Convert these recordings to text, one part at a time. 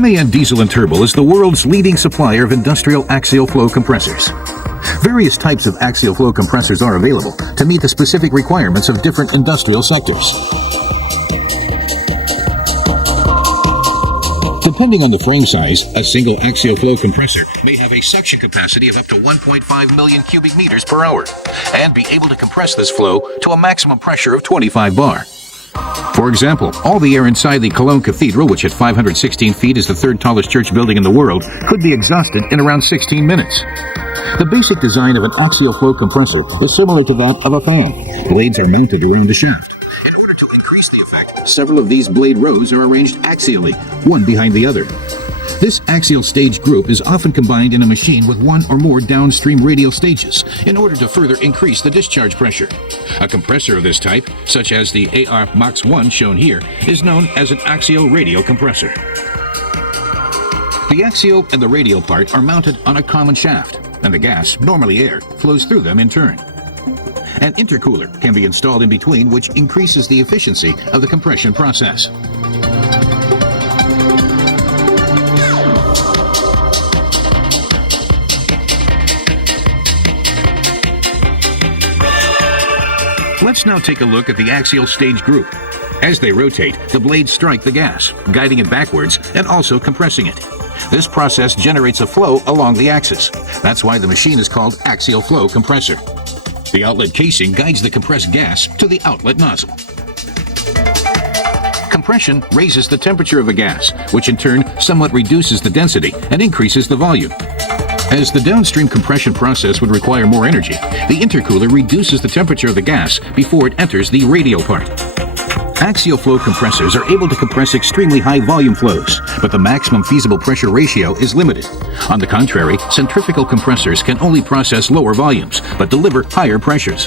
MAN Diesel and Turbo is the world's leading supplier of industrial axial flow compressors. Various types of axial flow compressors are available to meet the specific requirements of different industrial sectors. Depending on the frame size, a single axial flow compressor may have a suction capacity of up to 1.5 million cubic meters per hour and be able to compress this flow to a maximum pressure of 25 bar. For example, all the air inside the Cologne Cathedral, which at 516 feet is the third tallest church building in the world, could be exhausted in around 16 minutes. The basic design of an axial flow compressor is similar to that of a fan. Blades are mounted around the shaft. In order to increase the effect, several of these blade rows are arranged axially, one behind the other. This axial stage group is often combined in a machine with one or more downstream radial stages in order to further increase the discharge pressure. A compressor of this type, such as the AR Max 1 shown here, is known as an axial radial compressor. The axial and the radial part are mounted on a common shaft, and the gas, normally air, flows through them in turn. An intercooler can be installed in between, which increases the efficiency of the compression process. Let's now take a look at the axial stage group. As they rotate, the blades strike the gas, guiding it backwards and also compressing it. This process generates a flow along the axis. That's why the machine is called Axial Flow Compressor. The outlet casing guides the compressed gas to the outlet nozzle. Compression raises the temperature of the gas, which in turn somewhat reduces the density and increases the volume. As the downstream compression process would require more energy, the intercooler reduces the temperature of the gas before it enters the radial part. Axial flow compressors are able to compress extremely high volume flows, but the maximum feasible pressure ratio is limited. On the contrary, centrifugal compressors can only process lower volumes, but deliver higher pressures.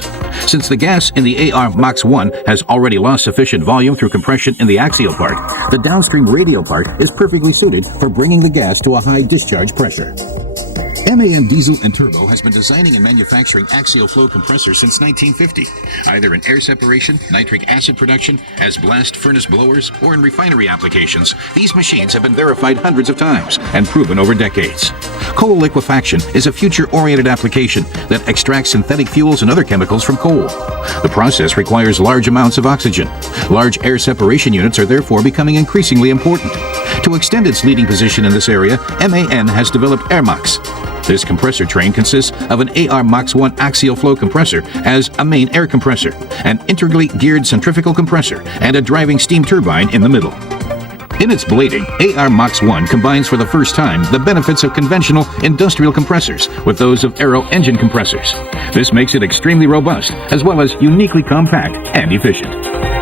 Since the gas in the AR Max 1 has already lost sufficient volume through compression in the axial part, the downstream radial part is perfectly suited for bringing the gas to a high discharge pressure. MAN Diesel and Turbo has been designing and manufacturing axial flow compressors since 1950, either in air separation, nitric acid production, as blast furnace blowers, or in refinery applications. These machines have been verified hundreds of times and proven over decades. Coal liquefaction is a future-oriented application that extracts synthetic fuels and other chemicals from coal. The process requires large amounts of oxygen. Large air separation units are therefore becoming increasingly important. To extend its leading position in this area, MAN has developed AirMax. This compressor train consists of an AR Max 1 axial flow compressor as a main air compressor, an integrally geared centrifugal compressor, and a driving steam turbine in the middle. In its blading, AR Max 1 combines for the first time the benefits of conventional industrial compressors with those of aero engine compressors. This makes it extremely robust, as well as uniquely compact and efficient.